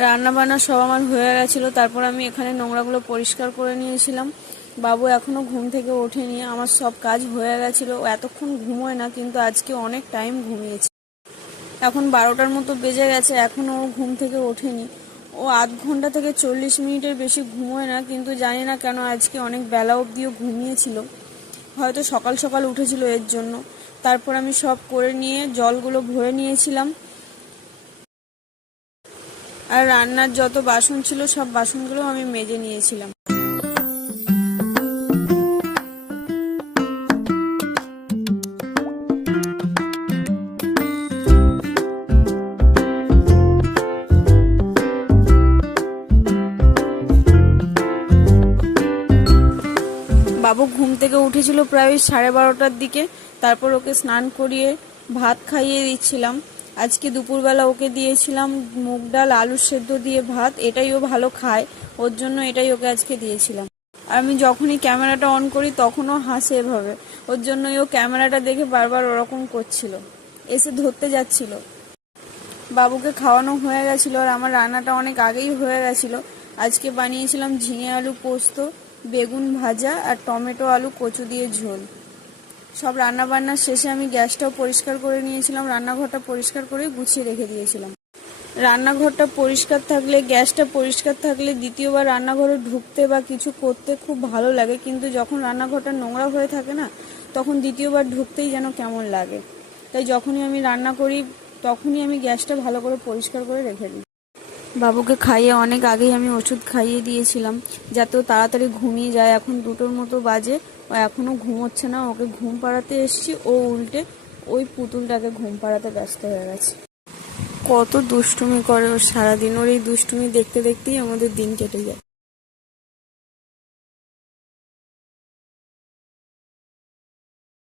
রান্না বান্না সব আমার হয়ে গেছিলো। তারপর আমি এখানে নোংরাগুলো পরিষ্কার করে নিয়েছিলাম। বাবু এখনো ঘুম থেকে ওঠেনি। আমার সব কাজ হয়ে গেছিলো। এতক্ষণ ঘুমোয় না, কিন্তু আজকে অনেক টাইম ঘুমিয়েছে। এখন 12টার মতো বেজে গেছে, এখনো ও ঘুম থেকে ওঠেনি। ও আধ ঘন্টা থেকে 40 মিনিটের বেশি ঘুমোয় না, কিন্তু জানি না কেন আজকে অনেক বেলা অবধিও ঘুমিয়েছিল। হয়তো সকাল সকাল উঠেছিল এর জন্য। তারপর আমি সব করে নিয়ে জলগুলো ভরে নিয়েছিলাম, আর রান্নার যত বাসন ছিল সব বাসনগুলো আমি মেজে নিয়েছিলাম। বাবু ঘুম থেকে উঠেছিল প্রায় 12:30টার দিকে। তারপর ওকে স্নান করিয়ে ভাত খাইয়ে দিচ্ছিলাম। আজকে দুপুরবেলা ওকে দিয়েছিলাম মুগ ডাল আলু সেদ্ধ দিয়ে ভাত। এটাই ও ভালো খায়, ওর জন্য এটাই ওকে আজকে দিয়েছিলাম। আমি যখনই ক্যামেরাটা অন করি তখনও হাসে এভাবে। ওর জন্যই ও ক্যামেরাটা দেখে বারবার ওরকম করছিল, এসে ধরতে যাচ্ছিল। বাবুকে খাওয়ানো হয়ে গেছিলো, আর আমার রান্নাটা অনেক আগেই হয়ে গেছিলো। আজকে বানিয়েছিলাম ঝিঙে আলু পোস্ত, বেগুন ভাজা আর টমেটো আলু কচু দিয়ে ঝোল। সব রান্না বান্নার শেষে আমি গ্যাসটাও পরিষ্কার করে নিয়েছিলাম, রান্নাঘরটা পরিষ্কার করে গুছিয়ে রেখে দিয়েছিলাম। রান্নাঘরটা পরিষ্কার থাকলে, গ্যাসটা পরিষ্কার থাকলে দ্বিতীয়বার রান্নাঘরে ঢুকতে বা কিছু করতে খুব ভালো লাগে, কিন্তু যখন রান্নাঘরটা নোংরা হয়ে থাকে না, তখন দ্বিতীয়বার ঢুকতেই যেন কেমন লাগে। তাই যখনই আমি রান্না করি তখনই আমি গ্যাসটা ভালো করে পরিষ্কার করে রেখে দিই। বাবুকে খাইয়ে অনেক আগেই আমি ওষুধ খাইয়ে দিয়েছিলাম, যাতে ও তাড়াতাড়ি ঘুমিয়ে যায়। এখন 2টোর মতো বাজে, ও এখনও ঘুমোচ্ছে না। ওকে ঘুম পাড়াতে এসছি, ও উল্টে ওই পুতুলটাকে ঘুম পাড়াতে ব্যস্ত হয়ে গেছে। কত দুষ্টুমি করে ও সারাদিন। ওর এই দুষ্টুমি দেখতে দেখতেই আমাদের দিন কেটে যায়।